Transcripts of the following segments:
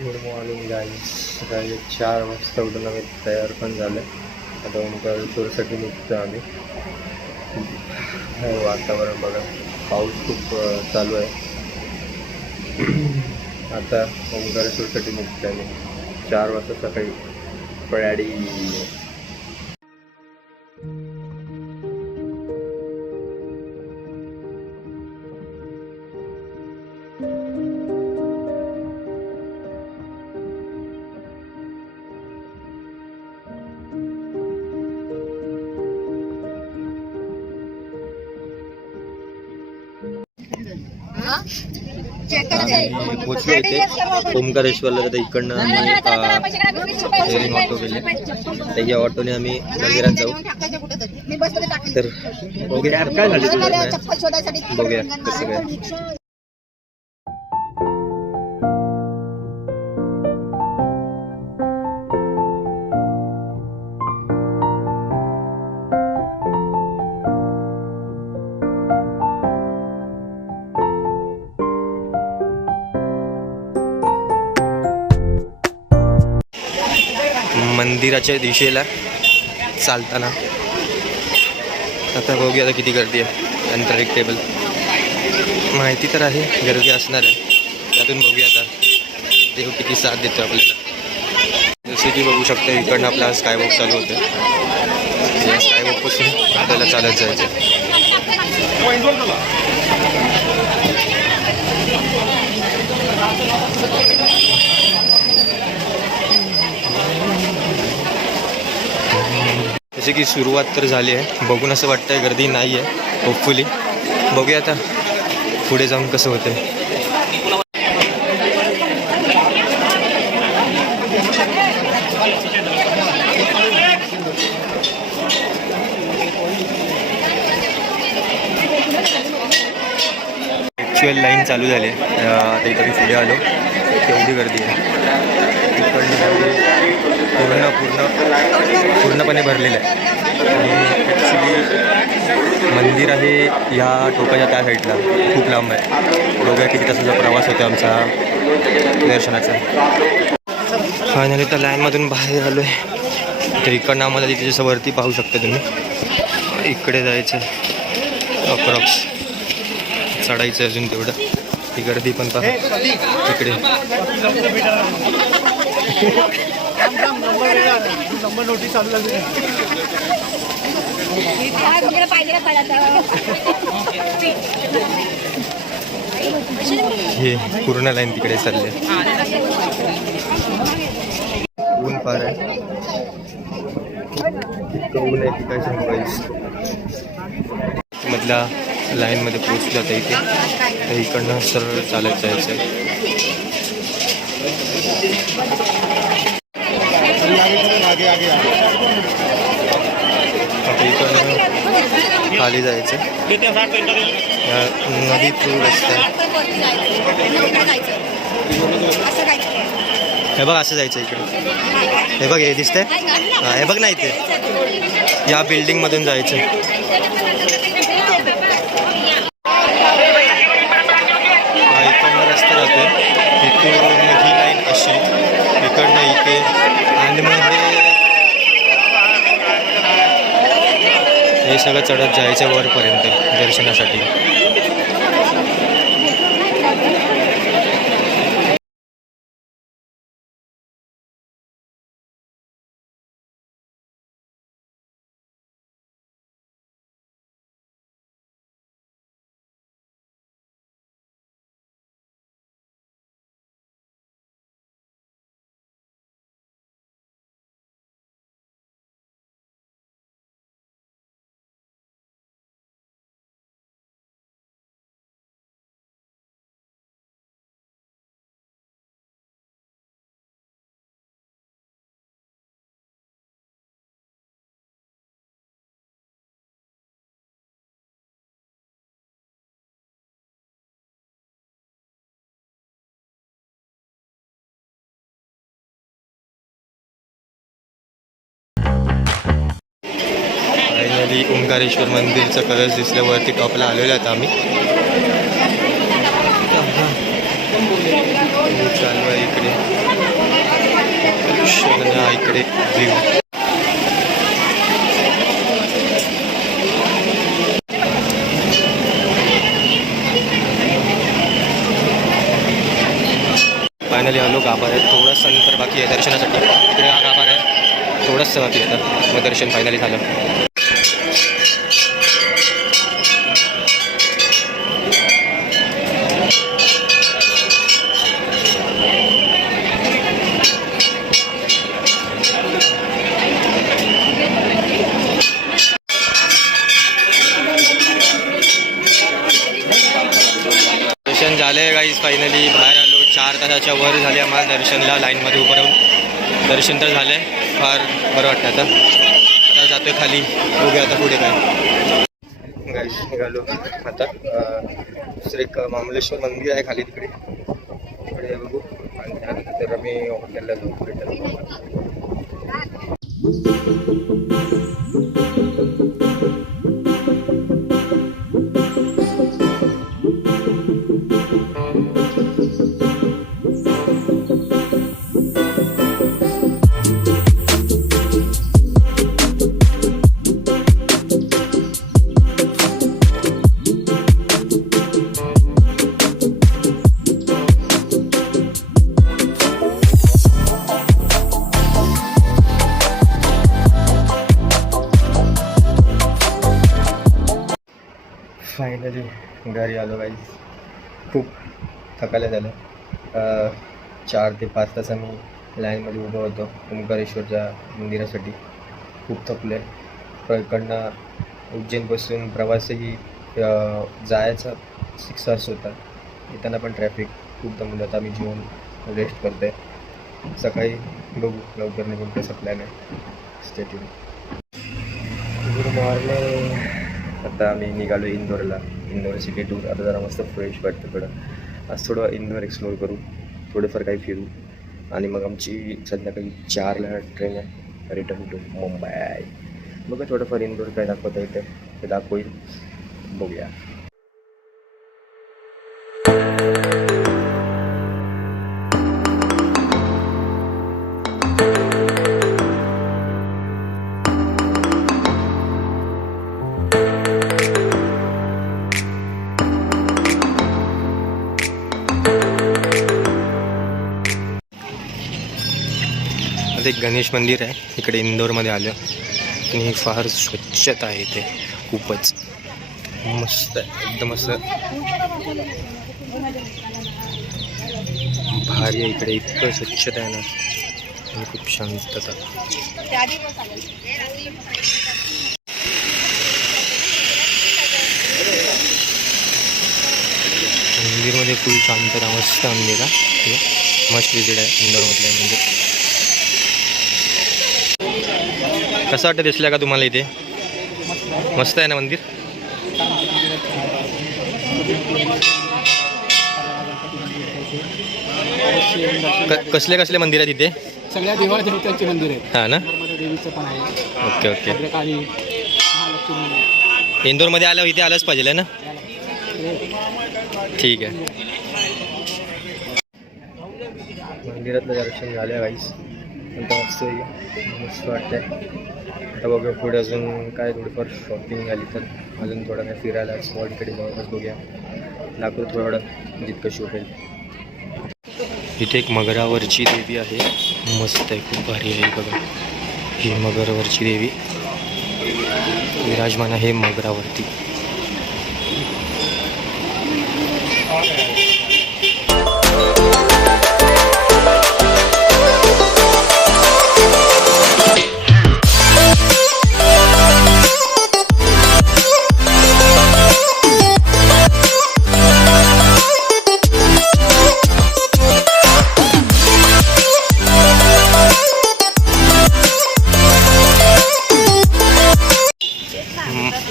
Good morning guys. सकाळी 4 वाजता उठून आम्ही तयार पण झालं. आता ओंकारेश्वरसाठी निघतो आम्ही. वातावरण बघा, पाऊस खूप चालू आहे. आता ओंकारेश्वरसाठी निघतो आम्ही 4 वाजता सकाळी पळाडी. पोचलो इथे ओंकारेश्वरला. तर इकडनं आम्ही शेअरिंग ऑटो केले. तर या ऑटोने आम्ही मंदिरात जाऊ. तर बघूया काय झालं, बघूया कसं काय. मंदिराच्या दिशेला चालताना आता बघूया आता किती गर्दी आहे. अनप्रेडिक्टेबल माहिती तर आहे गर्दी असणार आहे. त्यातून बघूया आता देव किती साथ देतो आपल्याला. जसे की बघू शकता इकडनं आपला स्कायवॉक चालू होतं. या स्कायवॉकपासून आपल्याला चालत जायचं. जसे की सुरुवात तर झाली आहे. बघून असं वाटतंय गर्दी नाही आहे. होपफुली बघूया आता पुढे जाऊन कसं होतं. ॲक्च्युअल लाईन चालू झाली आहे. आता इथे पुढे आलो, तेवढी गर्दी आहे. पूर्णपणे भरलेलं आहे. आणि ॲक्च्युली मंदिर आहे ह्या टोकाच्या त्या साईडला, खूप लांब आहे. बघूया किती तासाचा प्रवास होतो आमचा दर्शनाचा. फायनली तर लाईनमधून बाहेर आलो आहे. तर इकडनं आम्हाला तिथे जसं वरती पाहू शकता तुम्ही, इकडे जायचं अप्रॉक्स, चढायचं अजून तेवढं. ही गर्दी पण पहा इकडे. हे पूर्ण लाईन तिकडे चालले. ऊन फार आहे, इतकं ऊन आहे की काय सांगायचं. मधल्या लाईनमध्ये पोचलं जातं इथे. तर इकडनं सरळ चालत जायचं आहे. आता इकडनं खाली जायचं. नदी थ्रू रस्ता आहे. हे बघ असं जायचं इकडे. हे बघ हे दिसतंय, हे बघ नाही ते या बिल्डिंगमधून जायचं. इकडनं रस्ता जातो. इकडून ही लाईन अशी, इकडनं इथे, आणि मग हे सगळं चढत जायचं वरपर्यंत दर्शनासाठी. फायनली ओंकारेश्वर मंदिरचं कलश दिसल्यावरती टॉपला आलेलो आहेत आम्ही. चालू आहे इकडे. आणि हा इकडे व्ह्यू. फायनली आलो गाभार आहे. थोडंसं अंतर बाकी आहे दर्शनासाठी. इकडे हा गाभार आहे, थोडंसं बाकी आहे. मग दर्शन फायनली झालं. दर्शन झाले गाईज. फायनली बाहेर आलो. 4 तासाच्या वर झाले आम्हाला दर्शनला लाईनमध्ये उभं राहून. दर्शन तर झालं आहे, फार बरं वाटतं. आता जातोय खाली, बघूया आता पुढे काय. गाईज निघालो आता. दुसरं एक मामलेश्वर मंदिर आहे खाली तिकडे, तिकडे बघू. आणि त्यानंतर आम्ही हॉटेलला जाऊ भेटायला. फायनली घरी आलो गाईज. खूप थकायला झालं. 4 ते 5 तास आम्ही लाईनमध्ये उभं होतो ओंकारेश्वरच्या मंदिरासाठी. खूप थकलो आहे. इकडनं उज्जैनपासून प्रवासही जायचा 6 तास होता. येताना पण ट्रॅफिक खूप दमलं. आता आम्ही जेवून रेस्ट करतो आहे. सकाळी बघू लवकर निघून कसं प्लॅन आहे. स्टेट्यून. Good morning. आता आम्ही निघालो इंदोरला. Indore city tour. आता जरा मस्त फ्रेश वाटतं थोडं. आज थोडं इंदोर एक्सप्लोर करू, थोडंफार काही फिरू. आणि मग आमची संध्याकाळी 4ला ट्रेन आहे रिटर्न टू मुंबई. बघा थोडंफार इंदोर काय दाखवता येतं ते दाखवेल, बघूया. आता एक गणेश मंदिर आहे इकडे इंदोरमध्ये आलं. आणि फार स्वच्छता आहे इथे, खूपच मस्त आहे. एकदम असं भारी आहे इकडे. इतकं स्वच्छता आहे ना आणि खूप शांतता. मंदिरमध्ये फुल शांतता, मस्त मंदिर आहे. मस्त विजिट आहे इंदोरमधलं मंदिर. कसं वाटतं दिसलं का तुम्हाला इथे? मस्त आहे ना मंदिर. कसले कसले मंदिर आहेत इथे? सगळ्या देवा देवतांची मंदिर आहेत. हां ना. देवीचं पण आहे. Okay okay. इंदोरमध्ये आलं इथे आलंच पाहिजे ना. ठीक आहे. मंदिरातलं दर्शन झालं गाईस. मस्त मस्त वाटतंय. आता बघूया पुढे अजून काय थोडीफार शॉपिंग झाली तर अजून थोडं काय फिरायला स्पॉटकडे जवळपास बघूया. दाखवतो थोडं जितकं शोभेल. इथे एक मगरावरची देवी आहे, मस्त आहे, खूप भारी आहे. बघा ही मगरावरची देवी विराजमान आहे मगरावरती.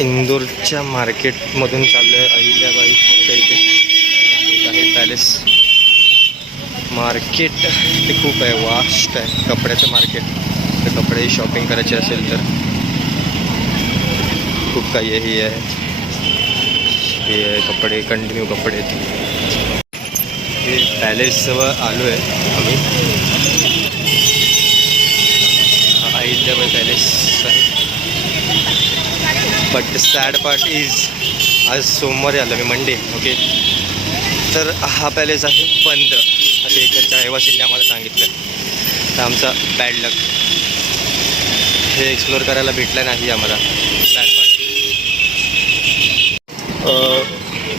इंदोरच्या मार्केटमधून चाललं आहे अहिल्याबाईच्या इथे आहे पॅलेस. मार्केट ते खूप आहे, वास्ट आहे. कपड्याचं मार्केट. तर कपडे शॉपिंग करायचे असेल तर खूप काही आहे. हे आहे कपडे, कंटिन्यू कपडे आहेत. हे पॅलेसजवळ आलो आहे आम्ही. बट सॅड पार्ट इज आज सोमवारी आलो मी, मंडे. ओके, तर हा पॅलेस आहे बंद, असे इकडच्या रहिवासींनी आम्हाला सांगितलं. तर आमचा बॅड लक, हे एक्सप्लोअर करायला भेटलं नाही आम्हाला. Sad part.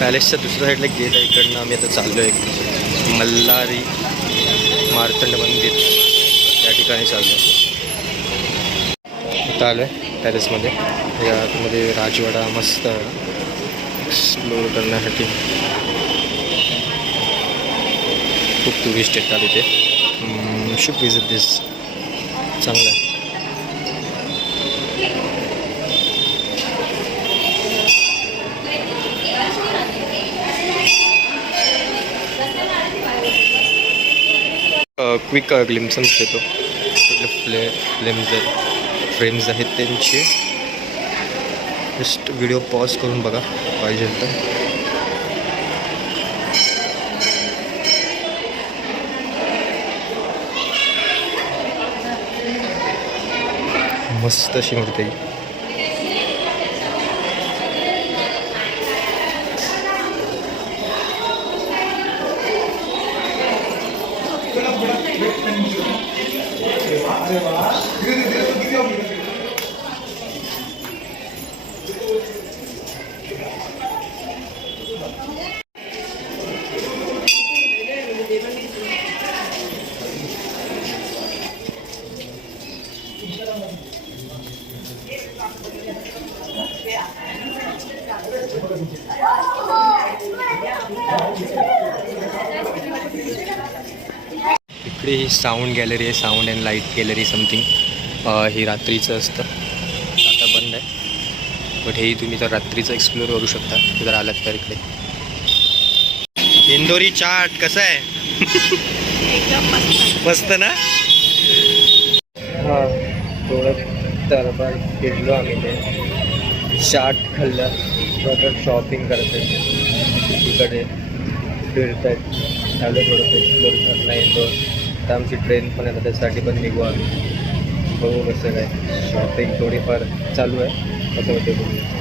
पॅलेसच्या दुसऱ्या साईडला गेट आहे, इकडनं आम्ही आता चाललो आहे मल्हारी मार्तंड मंदिर या ठिकाणी चाललो आहे. आता आलो आहे पॅलेसमध्ये. यामध्ये राजवाडा मस्त एक्सप्लोअर करण्यासाठी खूप टुरिस्ट येतात इथे. शुड विजिट दिस, चांगलं आहे. क्विक ग्लिम्सन्स देतो, कुठले फ्रेम्स आहेत त्यांचे. जस्ट व्हिडिओ पॉज करून बघा पाहिजे तर. मस्त अशी मूर्ती आहे. इकडे ही साऊंड गॅलरी आहे, sound and light gallery something. ही रात्रीचं असतं, आता बंद आहे. बट हेही तुम्ही तर रात्रीचं एक्सप्लोअर करू शकता जर आलात तर इकडे. इंदोरी चाट कसं आहे? मस्त ना. हां, थोडं दरबार फिरलो आम्ही, ते चाट खाल्लं, परत शॉपिंग करत आहे तिकडे फिरत आहेत. झालं थोडंसं एक्सप्लोअर करणं इंदोर. तर आमची ट्रेन पण आहे, त्यासाठी पण निघू आम्ही. बघू कसं काय शॉपिंग थोडीफार चालू आहे, कसं होते बघू.